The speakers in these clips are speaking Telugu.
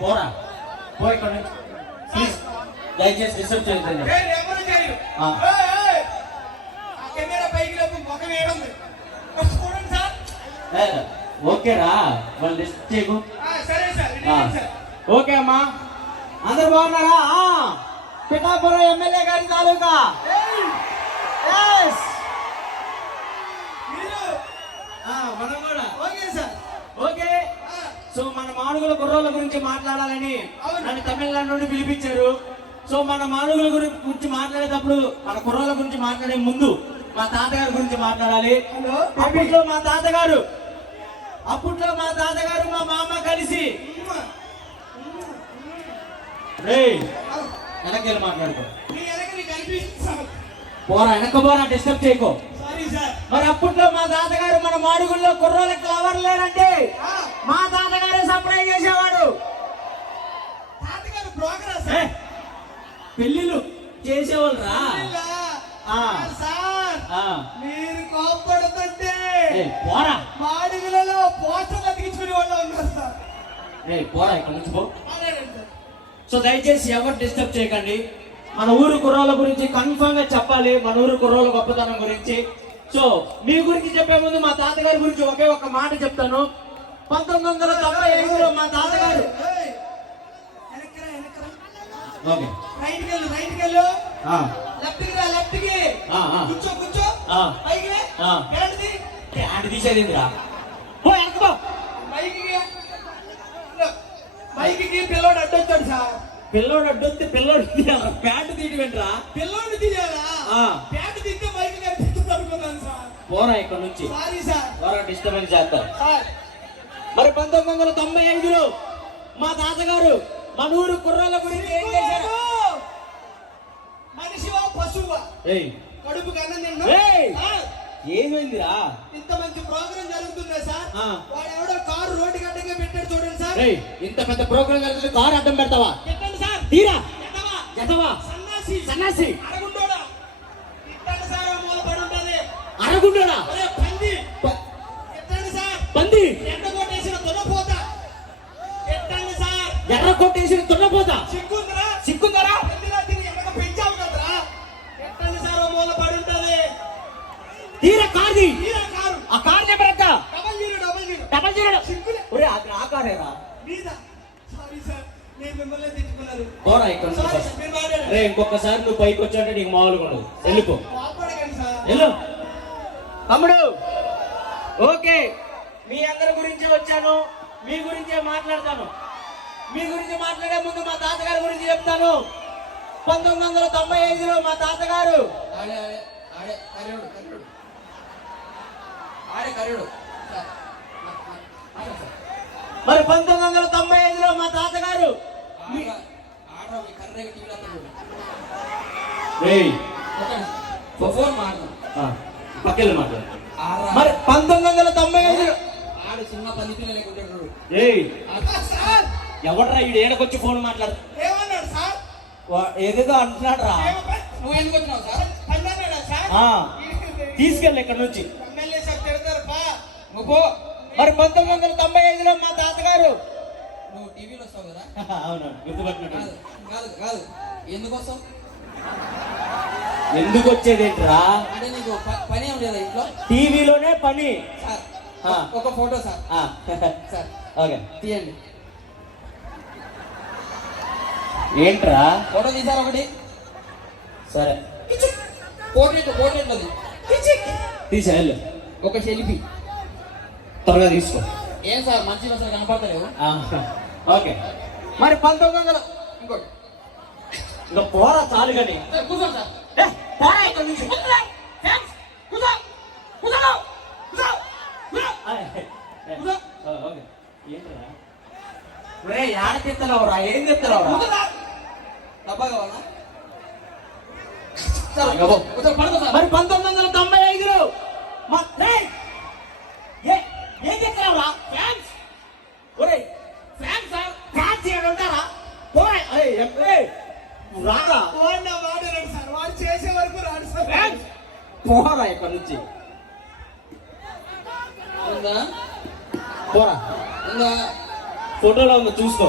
పోరా పో ఇక్కడ నుంచి ప్లీజ్ దయచేసి డిస్టర్బ్ చేయొద్దండి. ఓకేరా వాళ్ళు డిస్టర్బ్ చేయకు. ఓకే అమ్మా అందరు బాగున్నారా? పిఠాపురం ఎమ్మెల్యే గారి తాలూకా మనం కూడా ఓకే సార్. ఓకే సో మన మానుగుల కుర్రోళ్ళ గురించి మాట్లాడాలని నన్ను తమిళనాడు నుండి పిలిపించారు. సో మన మానుగుల గురించి మాట్లాడేటప్పుడు మన కుర్రోళ్ళ గురించి మాట్లాడే ముందు మా తాతగారి గురించి మాట్లాడాలి. అప్పట్లో మా తాతగారు మా మామ కలిసి వెనకెళ్ళి మాట్లాడుకో. పోరా వెనక పోరా డిస్టర్బ్ చేయకో. మరి అప్పట్లో మా తాతగారు మన మాడుగుల్లో కుర్రోళ్ళకి లవర్ లేరంటే మా తాతగారే సప్లై చేసేవాడు. పెళ్లిళ్ళు చేసేవాళ్ళు రా. మీరు కోపడుతుంటే పోరా మాడుగులలో పోస్టర్లు అతికించుకునే వాళ్ళు ఉన్నారు సార్. పోరా ఇక్కడ నుంచి పో. సో దయచేసి ఎవరు డిస్టర్బ్ చేయకండి. మన ఊరు కుర్రోళ్ళ గురించి కన్ఫర్మ్ గా చెప్పాలి, మన ఊరు కుర్రోళ్ళ గొప్పతనం గురించి. సో మీ గురించి చెప్పే ముందు మా తాతగారి గురించి ఒకే ఒక మాట చెప్తాను. 1995లో మా తాతగారు తీసేదిరా పిల్లోడు అడ్డొచ్చాడు సార్. పిల్లోడు అడ్డొస్తే పిల్లోడు తీయాలా? ప్యాంటు తీయమంటరా? పిల్లోడు తీయాలా? ప్యాంటు తీస్తే మైక్ కనిపిస్తుంది సార్. పోరా ఇక్కడ నుంచి. Sorry sir. పోరా డిస్టర్బెన్స్ చేస్తారు. మరి 1995లో మా తాతగారు మన ఊరు కుర్రాళ్ళ గురించి ఏం చేశారు? మనిషివా పశువా? కడుపు కన్నా నిన్ను ఏమైందిరా? ఇంత మంచి ప్రోగ్రామ్ జరుగుతుందా సార్? వాడు ఎవడో కారు రోడ్డు గడ్డగా పెట్టాడు చూడండి సార్. ఇంత పెద్ద ప్రోగ్రామ్ జరుగుతుంది, కారు అడ్డం పెడతావా? పెట్టండి సార్. తీరా ఎదవా సన్నాసి అరగుండోడా. పెట్టండి సార్. మూల పడి ఉంటది అరగుండోడా. పంది పెట్టండి సార్. పంది ఎండ కొట్టేసిన తున్నపోతా పెట్టండి సార్. ఎర్ర కొట్టేసిన తున్నపోతా సిగ్గుందరా? పందిలా తిరిగి ఎనక పెంచావు కదరా. పెట్టండి సార్. మూల పడి ఉంటది. తీరా కారు. ఆ కారు చెప్పరక్క. డబల్ జీరో ఒరే ఆ కారేరా మీద. సారీ సార్, నేను మిమ్మల్ని తిట్టుకున్నాను. పోరా ఇక్కడ నుంచి. ఇంకొకసారి నువ్వు పైకి వచ్చావంటే నీకు మామూలుగా ఉండదు. వెళ్ళిపో. వెళ్ళు తమ్ముడు. ఓకే మీ అందరి గురించి వచ్చాను, మీ గురించే మాట్లాడతాను. మీ గురించి మాట్లాడే ముందు మా తాతగారి గురించి చెప్తాను. 1995లో మా తాతగారు మరి 1995లో మా తాతగారు పక్కన మాట్లాడు. మరి 1995 చిన్న పది పిల్లలు ఎవడరా ఈడు ఏడకొచ్చి ఫోన్ మాట్లాడు ఏదేదో అంటున్నాడు రా. నువ్వు ఎందుకు వచ్చినావు సార్? తీసుకెళ్ళి ఇక్కడ నుంచి. మరి 1995లో మా తాతగారు నువ్వు టీవీలో వస్తావు కదా? అవునవును గుర్తుపట్టినట్టు. కాదు ఎందుకు వస్తావు? ఎందుకు వచ్చేదేంట్రా? అంటే నీకు పని ఏం లేదా ఇంట్లో? టీవీలోనే పని సార్. ఒక ఫోటో సార్. సార్ ఓకే తీయండి. ఏంట్రా ఫోటో తీసారు ఒకటి? సరే పోర్ట్రేట్ అది తీసేయాలి. ఒక సెల్ఫీ త్వరగా తీసుకో. ఏం సార్ మంచి అసలు కనపడతలేవు. ఓకే మరి 1900 ఇంకోటి ఇంకా పోరా చాలు కానీ. కూర్చోండి సార్. పోరా ఇక్కడ నుంచి. ఏడ తెత్తలేవురా? ఏం తెత్తలేవురా? డబ్బా కావాలా? మరి 1995లో ఏం తెత్తలేవురా? ఫ్యాన్స్ ఒరే ఫ్యాన్స్ సార్. ఫ్యాన్స్ ఏడుంటారా? పోరా రారా. సార్ వాడు చేసే వరకు రాడు సార్. పోరా ఇక్కడ నుంచి. ఉందా? పోరా. ఉందా? ఫోటోలో ఉంది చూసుకో.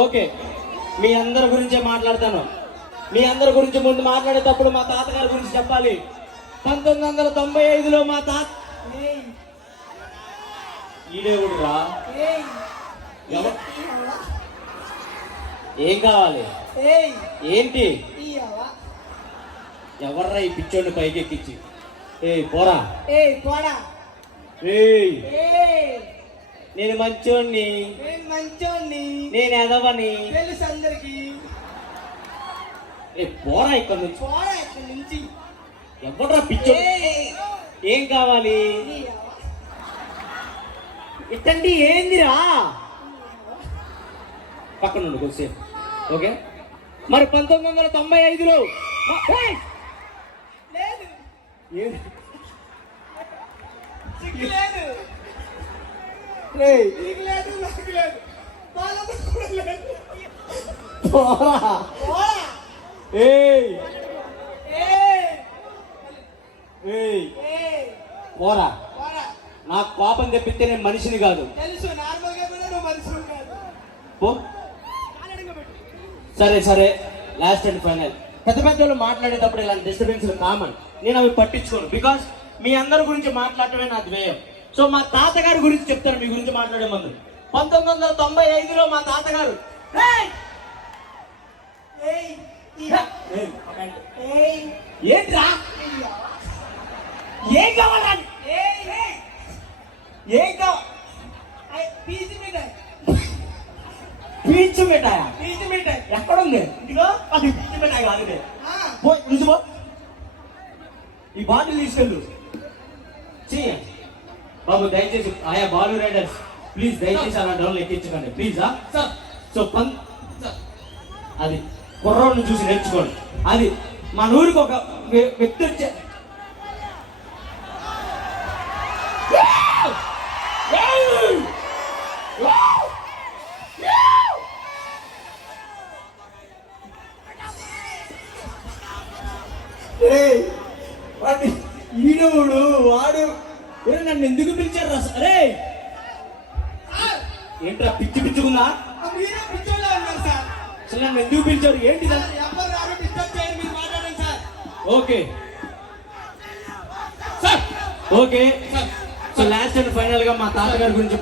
ఓకే, మీ అందరి గురించే మాట్లాడతాను. మీ అందరి గురించి ముందు మాట్లాడేటప్పుడు మా తాతగారి గురించి చెప్పాలి. 1995లో మా తాత ఈడేవుడురా. ఏం కావాలి? ఏంటి? ఎవర్రా ఈ పిచ్చోడిని పైకి ఎక్కించి? పోరా. నేను మంచోడిని, నేను ఎదవని తెలుసు అందరికి. పోరా ఇక్కడ నుంచి. ఎవడ్రా పిచ్చో? ఏం కావాలి? ఇట్టండి ఏందిరా? పక్కన ఉండు కొద్దిసేపు. ఓకే, మరి 1995లో పోరా. నాకు కోపం తెప్పిస్తే నేను మనిషిని కాదు. తెలుసు, నార్మల్ గా కూడా నువ్వు మనిషి కాదు. పో. సరే, లాస్ట్ అండ్ ఫైనల్. పెద్ద పెద్దలు మాట్లాడేటప్పుడు ఇలాంటి డిస్టర్బెన్స్ కామన్. నేను అవి పట్టించుకోను, బికాస్ మీ అందరి గురించి మాట్లాడటమే నా ధ్యేయం. సో మా తాతగారి గురించి చెప్తాను మీ గురించి మాట్లాడే ముందు. 1995లో మా తాతగారు ఏంట్రా? ఏం కావాలా? ఏం కావాలి? పీచు మిఠాయా? ఎక్కడుంది? ఇదిగో అది పీచు మిఠాయి కాదు. నిజమో? ఈ బాటిల్ తీసుకెళ్ళు. బాబు దయచేసి ఆయా బాలు రైడర్స్ ప్లీజ్ దయచేసి అలా డౌన్ ఎక్కించకండి ప్లీజ్. సో అది కుర్రోడ్ని చూసి నేర్చుకోండి. అది మన ఊరికి ఒక వ్యక్తి వచ్చే ఈడోడు వాడు నన్ను ఎందుకు పిలిచారు? అరే ఏంట్రా పిచ్చి పిచ్చుకుందా? అసలు నన్ను ఎందుకు పిలిచారు? ఏంటి? Okay okay. So last and final గా మా తాతగారి గురించి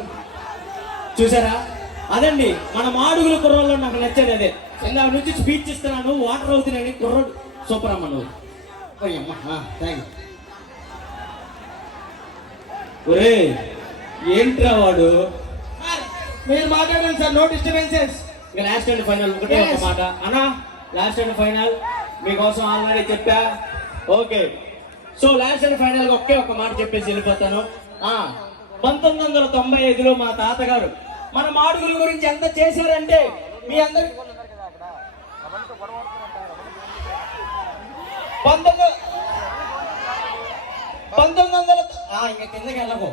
చూసారా? అదండి మన మాడుగుల కుర్రోళ్ళు నాకు నచ్చేది అదే. ఇందా నుంచి స్పీచ్ ఇస్తున్నాను, వాటర్ అవుతున్నాను. కుర్రోడు సూపర్ అమ్మ నువ్వు. ఒరే ఏంట్రా వాడు? మీరు మాట్లాడండి సార్, నో డిస్టర్బెన్సెస్. ఇంకా లాస్ట్ అండ్ ఫైనల్ ఒకటే ఒక మాట అన్నా. లాస్ట్ అండ్ ఫైనల్ మీకోసం ఆల్రెడీ చెప్పా. Okay, so last and final గా ఒకే ఒక మాట చెప్పేసి వెళ్ళిపోతాను. 1995లో మా తాతగారు మన మాడుగుల గురించి ఎంత చేశారంటే మీ అందరి 1900 ఇంకా కిందకి వెళ్ళకో.